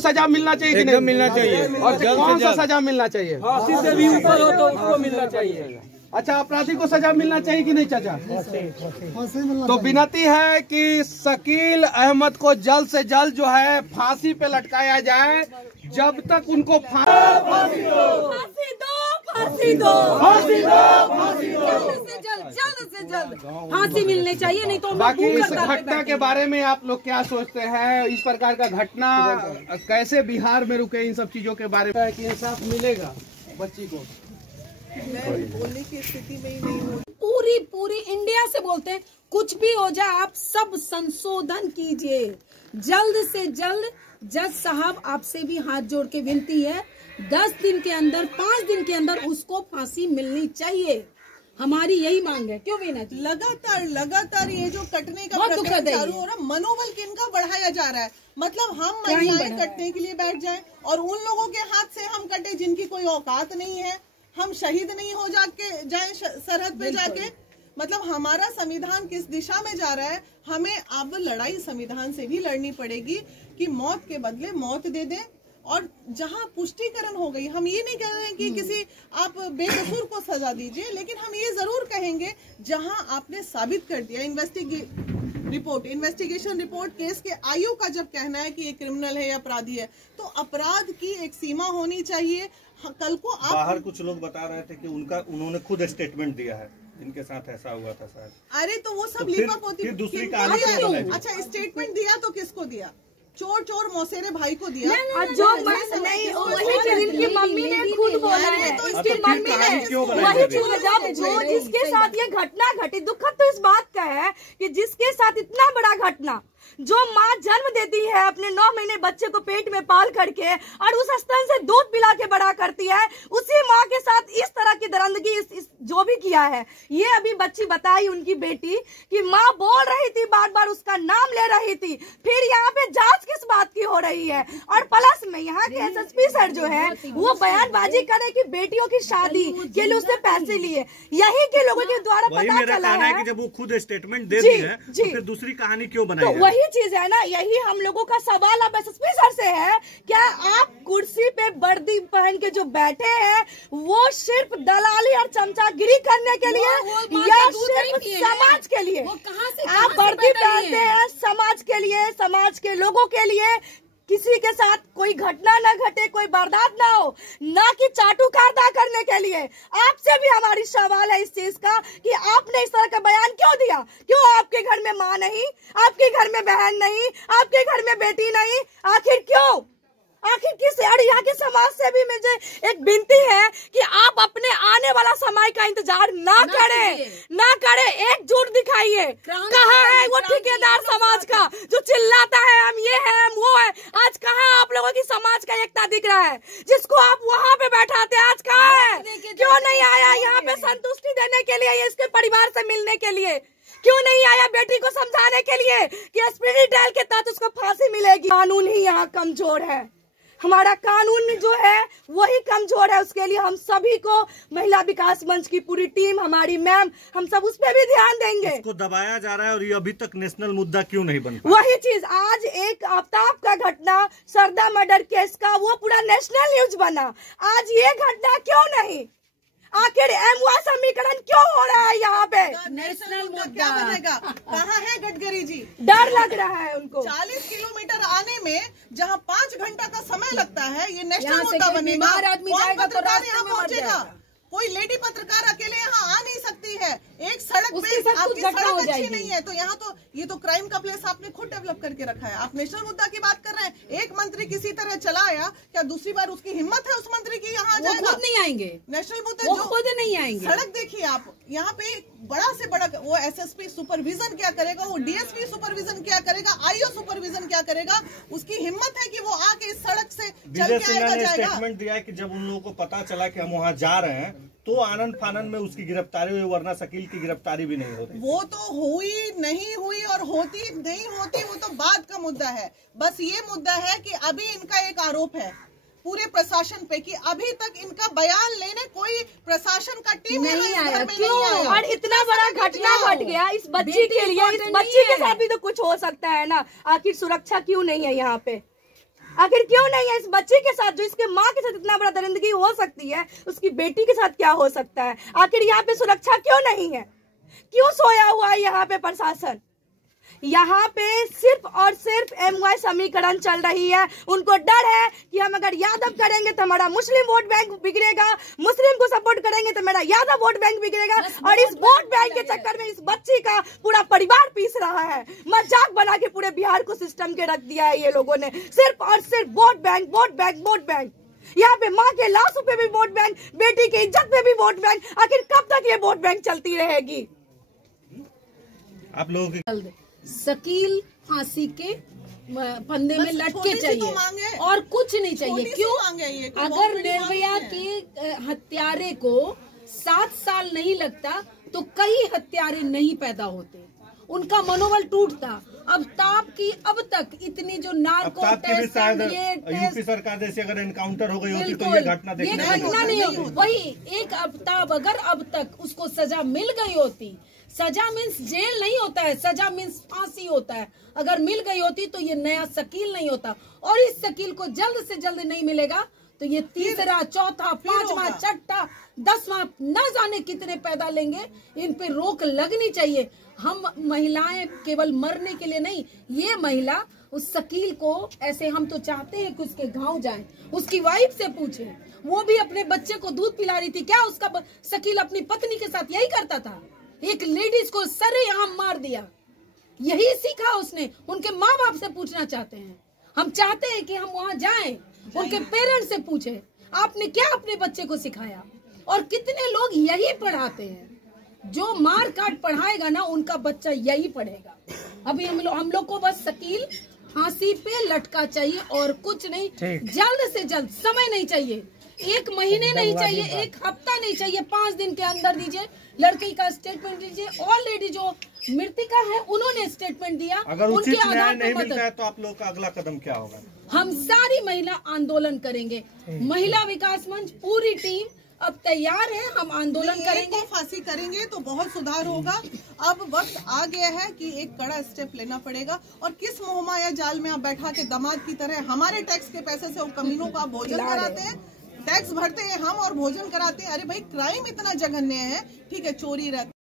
सजा मिलना चाहिए कि नहीं मिलना चाहिए? और कौन सा सजा मिलना चाहिए? फांसी से भी ऊपर हो तो उसको मिलना चाहिए। अच्छा, अपराधी को सजा मिलना चाहिए कि नहीं चाचा? तो विनती है कि शकील अहमद को जल्द से जल्द जो है फांसी पे लटकाया जाए। जब तक उनको फांसी दो, जल्द से जल्द फांसी मिलने चाहिए, नहीं तो बाकी इस घटना के बारे में आप लोग क्या सोचते हैं? इस प्रकार का घटना कैसे बिहार में रुके, इन सब चीजों के बारे में कि इंसाफ मिलेगा बच्ची को? बोलने की स्थिति में ही नहीं हो। पूरी इंडिया से बोलते हैं, कुछ भी हो जाए आप सब संशोधन कीजिए जल्द से जल्द। जज साहब आपसे भी हाथ जोड़ के विनती है, 10 दिन के अंदर 5 दिन के अंदर उसको फांसी मिलनी चाहिए। हमारी यही मांग है। क्यों वीना जी? लगातार ये जो कटने का प्रकरण चालू हो रहा है, मनोबल किनका बढ़ाया जा रहा है। मतलब हम महिलाएं कटने के लिए बैठ जाएं और उन लोगों के हाथ से हम कटे जिनकी कोई औकात नहीं है। हम शहीद नहीं हो जाए सरहद पे जाके। मतलब हमारा संविधान किस दिशा में जा रहा है? हमें अब लड़ाई संविधान से भी लड़नी पड़ेगी कि मौत के बदले मौत दे दें। और जहां पुष्टिकरण हो गई, हम ये नहीं कह रहे हैं कि किसी आप बेकसूर को सजा दीजिए, लेकिन हम ये जरूर कहेंगे जहां आपने साबित कर दिया, इन्वेस्टिगेशन रिपोर्ट केस के आयु का जब कहना है कि ये क्रिमिनल है या अपराधी है, तो अपराध की एक सीमा होनी चाहिए। कल को आप बाहर कुछ लोग बता रहे थे कि उन्होंने खुद स्टेटमेंट दिया है, इनके साथ ऐसा हुआ था शायद। अरे तो वो सब तो लिपअप होती है। दूसरी कहानी। अच्छा, स्टेटमेंट दिया तो किसको दिया? चोर मौसेरे भाई को दिया। जो नहीं, वही चीज इनकी मम्मी ने खुद बोला है। तो इसकी मम्मी ने वही चीज, जब जो जिसके साथ ये घटना घटी, दुखद तो इस बात का है कि जिसके साथ इतना बड़ा घटना, जो माँ जन्म देती है अपने 9 महीने बच्चे को पेट में पाल करके और उस स्तन से दूध पिला के बड़ा करती है, उसी माँ के साथ इस तरह की दरिंदगी इस जो भी किया है। ये अभी बच्ची बताई उनकी बेटी कि माँ बोल रही थी, बार बार उसका नाम ले रही थी। फिर यहाँ पे जांच किस बात की हो रही है? और प्लस में यहाँ के एसएसपी सर जो है वो बयानबाजी करे कि बेटियों की शादी के लिए उसने पैसे लिए। यही के लोगों के द्वारा पता चला है कि जब वो खुद स्टेटमेंट दे दी है तो फिर दूसरी कहानी क्यों बनाई? वही चीज है ना, यही हम लोगों का सवाल अब एसएसपी सर से है। क्या आप कुर्सी पे वर्दी पहन के जो बैठे हैं वो सिर्फ दलाली और चमचागिरी करने के लिए या सिर्फ समाज के लिए? आप वर्दी पहनते हैं समाज के लिए, समाज के लोगों के लिए, किसी के साथ कोई घटना न घटे, कोई बर्दाश्त ना हो, ना कि चाटुकारिता करने के लिए। आपसे भी हमारी सवाल है इस चीज का कि आपने इस तरह का बयान क्यों दिया? क्यों आपके घर में माँ नहीं, आपके घर में बहन नहीं, आपके घर में बेटी नहीं? आखिर क्यों? आखिर किस? और यहाँ के समाज से भी मुझे एक विनती है कि आप अपने आने वाला समय का इंतजार ना करें, एकजुट दिखाइए। कहाँ है वो ठेकेदार समाज का जो चिल्लाता है हम ये है हम वो है? आज कहाँ आप लोगों की समाज का एकता दिख रहा है? जिसको आप वहाँ पे बैठाते हैं आज कहाँ है? क्यों नहीं आया यहाँ पे संतुष्टि देने के लिए, इसके परिवार से मिलने के लिए? क्यों नहीं आया बेटी को समझाने के लिए कि स्पीडी ट्रायल के तहत उसको फांसी मिलेगी? कानून ही यहाँ कमजोर है, हमारा कानून जो है वही कमजोर है। उसके लिए हम सभी को, महिला विकास मंच की पूरी टीम, हमारी मैम, हम सब उस पर भी ध्यान देंगे। इसको दबाया जा रहा है और ये अभी तक नेशनल मुद्दा क्यों नहीं बन पाया? वही चीज, आज एक आफ्ताब का घटना, सरदा मर्डर केस का, वो पूरा नेशनल न्यूज बना। आज ये घटना क्यों नहीं? आखिर एमवा समीकरण क्यों हो रहा है यहाँ पे? नेशनल मुद्दा क्या बनेगा? कहाँ है गडकरी जी? डर लग रहा है उनको। 40 किलोमीटर आने में जहाँ 5 घंटा का समय लगता है, ये नेशनल मुद्दा बनेगा। कौन पत्रकार यहाँ पहुँचेगा? कोई लेडी पत्रकार अकेले यहाँ आ नहीं सकती है। एक सड़क पे आपकी सड़क अच्छी नहीं है तो यहाँ तो ये तो क्राइम का प्लेस आपने खुद डेवलप करके रखा है। आप नेशनल मुद्दा की बात कर रहे हैं। एक मंत्री किसी तरह चला आया, क्या दूसरी बार उसकी हिम्मत है उस मंत्री की यहाँ आ जाएगा? खुद नहीं आएंगे। नेशनल मुद्दा जो खुद नहीं आएंगे। सड़क देखिए आप, यहाँ पे बड़ा से बड़ा वो एसएसपी सुपरविजन क्या करेगा, वो डीएसपी सुपरविजन क्या करेगा, आईओ सुपरविजन क्या करेगा? उसकी हिम्मत है कि वो आके इस सड़क से चल के आएगा जाएगा? स्टेटमेंट दिया है कि जब उन लोगों को पता चला कि हम वहाँ जा रहे हैं तो आनंद फानन में उसकी गिरफ्तारी हुई, वरना शकील की गिरफ्तारी भी नहीं होती। वो तो हुई नहीं हुई और होती नहीं होती, वो तो बात का मुद्दा है। बस ये मुद्दा है कि अभी इनका एक आरोप है पूरे प्रशासन पे कि अभी तक इनका बयान लेने कोई प्रशासन का टीम नहीं आया। क्यों? और इतना बड़ा घटना घट गया इस बच्ची के लिए, इस बच्ची के साथ भी तो कुछ हो सकता है ना? आखिर सुरक्षा क्यों नहीं है यहाँ पे? आखिर क्यों नहीं है? इस बच्चे के साथ, जो इसके माँ के साथ इतना बड़ा दरिंदगी हो सकती है, उसकी बेटी के साथ क्या हो सकता है? आखिर यहाँ पे सुरक्षा क्यों नहीं है? क्यों सोया हुआ है यहाँ पे प्रशासन? यहाँ पे सिर्फ और सिर्फ MY समीकरण चल रही है। उनको डर है कि हम अगर यादव करेंगे तो हमारा मुस्लिम वोट बैंक बिगड़ेगा, मुस्लिम को सपोर्ट करेंगे तो मेरा यादव वोट बैंक बिगड़ेगा, और इस वोट बैंक के चक्कर में इस बच्ची का पूरा परिवार पीस रहा है। मजाक बना के पूरे बिहार को सिस्टम के रख दिया है ये लोगों ने। सिर्फ और सिर्फ vote bank, vote bank, vote bank. यहाँ पे माँ के लाशों पे भी वोट बैंक, बेटी की इज्जत पे भी वोट बैंक। आखिर कब तक ये वोट बैंक चलती रहेगी? आप लोगों की शकील फांसी के फंदे में लटके चाहिए और कुछ नहीं चाहिए। क्यों? अगर निर्भया के हत्यारे को 7 साल नहीं लगता तो कई हत्यारे नहीं पैदा होते, उनका मनोबल टूटता। अब तक इतनी जो नार्को टेस्ट, यूपी सरकार जैसे अगर एनकाउंटर हो गई होती तो ये घटना नहीं होती। वही एक अफ्ताब अगर अब तक उसको सजा मिल गई होती, सजा मीन्स जेल नहीं होता है, सजा मीन्स फांसी होता है, अगर मिल गई होती तो ये नया शकील नहीं होता। और इस शकील को जल्द से जल्द नहीं मिलेगा तो ये तीसरा, चौथा, 5वां, 6वां, 10वां न जाने कितने पैदा लेंगे। इन पे रोक लगनी चाहिए। हम महिलाएं केवल मरने के लिए नहीं, ये महिला उस शकील को ऐसे, हम तो चाहते हैं कि उसके गांव जाएं, उसकी वाइफ से पूछे, वो भी अपने बच्चे को दूध पिला रही थी, क्या उसका शकील अपनी पत्नी के साथ यही करता था? एक लेडीज को सरेआम मार दिया, यही सीखा उसने। उनके माँ बाप से पूछना चाहते हैं। हम चाहते हैं कि हम वहाँ जाएं, उनके पेरेंट्स से पूछें, आपने क्या अपने बच्चे को सिखाया? और कितने लोग यही पढ़ाते हैं, जो मार काट पढ़ाएगा ना उनका बच्चा यही पढ़ेगा। अभी हम लोग को बस शकील फांसी पे लटका चाहिए और कुछ नहीं। जल्द से जल्द, समय नहीं चाहिए, 1 महीने नहीं चाहिए, 1 हफ्ता नहीं चाहिए, 5 दिन के अंदर दीजिए। लड़की का स्टेटमेंट दीजिए। ऑलरेडी जो मृतिका है उन्होंने स्टेटमेंट दिया। अगर उचित न्याय नहीं मिलता है तो आप लोग का अगला कदम क्या होगा? हम सारी महिला आंदोलन करेंगे। महिला विकास मंच पूरी टीम अब तैयार है, हम आंदोलन करेंगे। फांसी करेंगे तो बहुत सुधार होगा। अब वक्त आ गया है कि एक कड़ा स्टेप लेना पड़ेगा। और किस मोहमाया जाल में आप बैठा के दामाद की तरह हमारे टैक्स के पैसे से उन कमीनों को आप भोजन कराते हैं, टैक्स भरते हैं हम और भोजन कराते हैं। अरे भाई, क्राइम इतना जघन्य है, ठीक है चोरी रहती